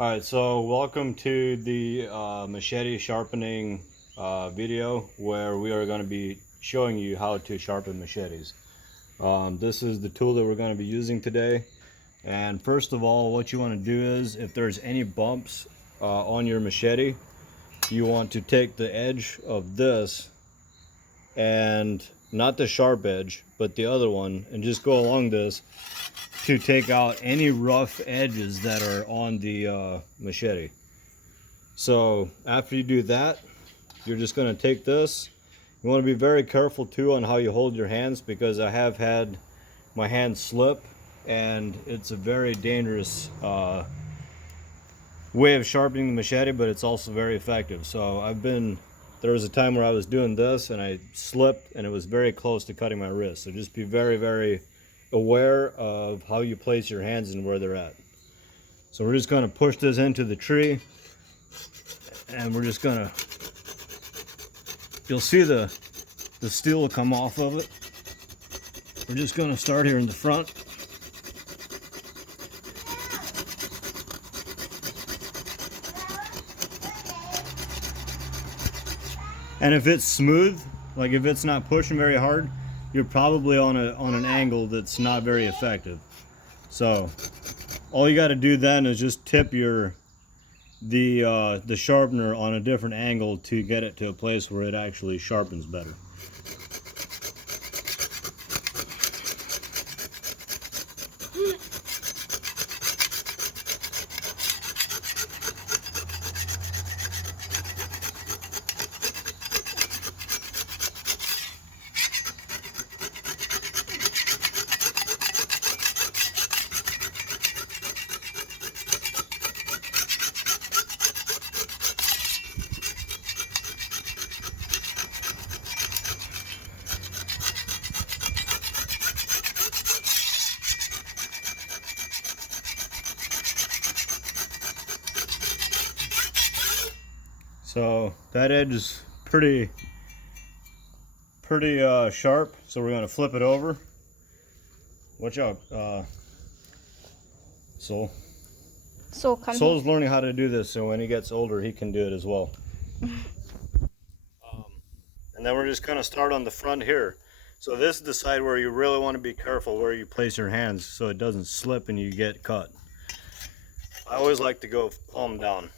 Alright, so welcome to the machete sharpening video where we are going to be showing you how to sharpen machetes. This is the tool that we're going to be using today. And first of all, what you want to do is, if there's any bumps on your machete, you want to take the edge of this, and not the sharp edge, but the other one, and just go along this to take out any rough edges that are on the machete. So after you do that, you're just going to take this. You want to be very careful too on how you hold your hands, because I have had my hands slip, and it's a very dangerous way of sharpening the machete, but it's also very effective. So there was a time where I was doing this and I slipped, and it was very close to cutting my wrist. So just be very, very aware of how you place your hands and where they're at. So we're just going to push this into the tree, and we're just going to, you'll see the steel will come off of it. We're just going to start here in the front. And if it's smooth, like if it's not pushing very hard, you're probably on an angle that's not very effective. So all you got to do then is just tip the sharpener on a different angle to get it to a place where it actually sharpens better. So that edge is pretty sharp, so we're going to flip it over. Watch out, Soul's learning how to do this, so when he gets older he can do it as well. And then we're just going to start on the front here. So this is the side where you really want to be careful where you place your hands so it doesn't slip and you get cut. I always like to go palm down.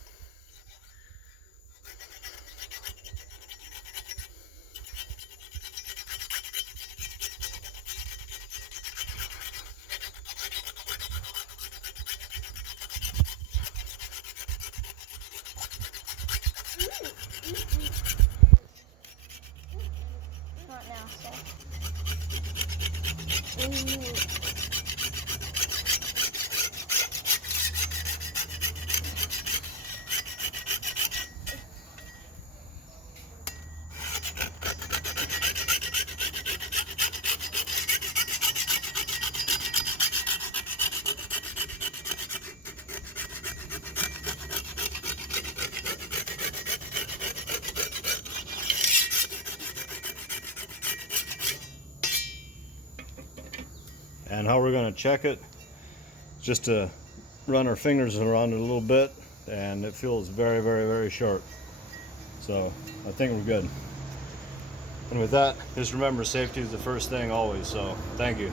Not now, so. And how we're going to check it, just to run our fingers around it a little bit, and it feels very, very, very sharp. So I think we're good. And with that, just remember, safety is the first thing always. So thank you.